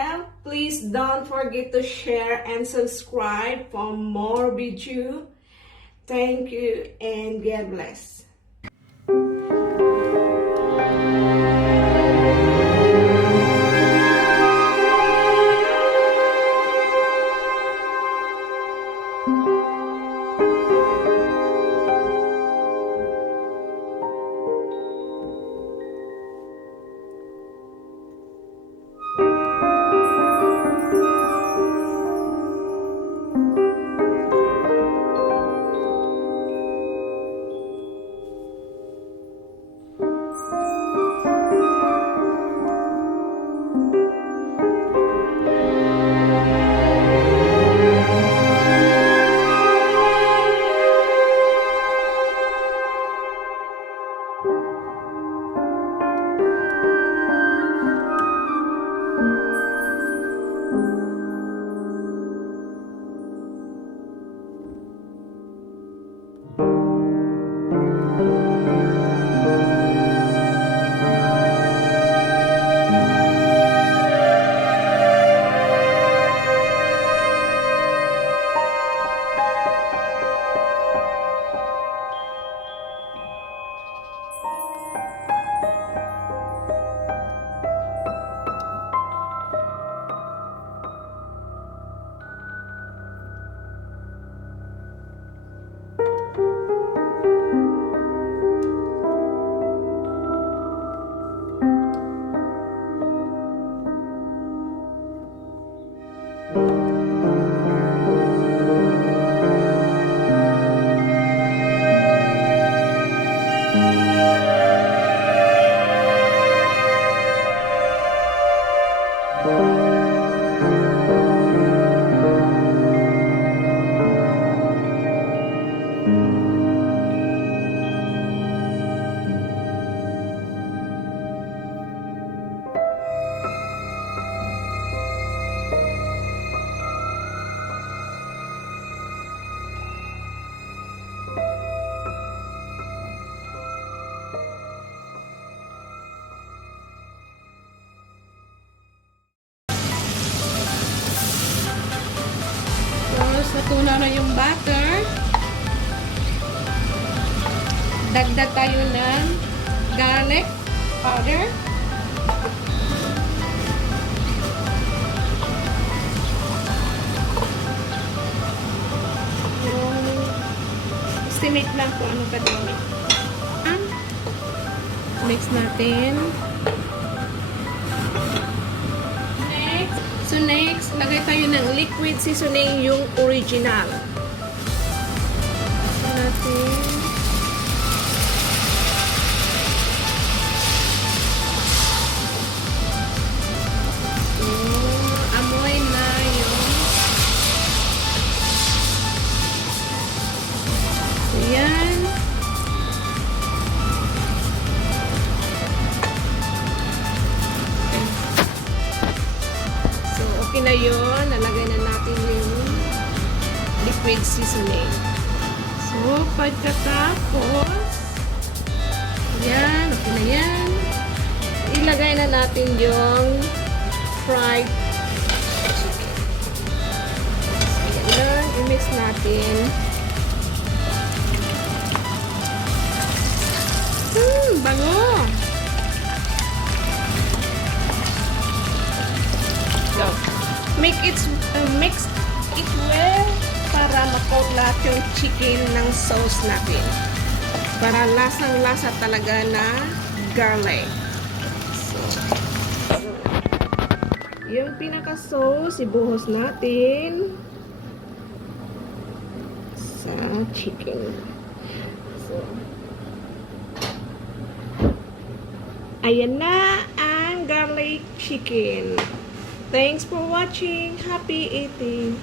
channel. Please don't forget to share and subscribe for more video. Thank you and God bless. Natunaw na yung butter. Dagdag tayo ng garlic powder. Yung estimate lang kung ano kadami. Mix natin. So next, lagay tayo ng liquid seasoning, yung original. So natin. So, amoy na yung. So yan. Okay na yun. Nalagay na natin yung liquid seasoning. So, pagkatapos, yan. Okay na yan. Ilagay na natin yung fried chicken. So, yan. I-mix natin. Bango! So, mix it well para ma-coat lahat yung chicken ng sauce natin. Para lasang-lasa talaga na garlic. So, yung pinaka-sauce, ibuhos natin sa chicken. So, ayan na ang garlic chicken. Thanks for watching. Happy eating.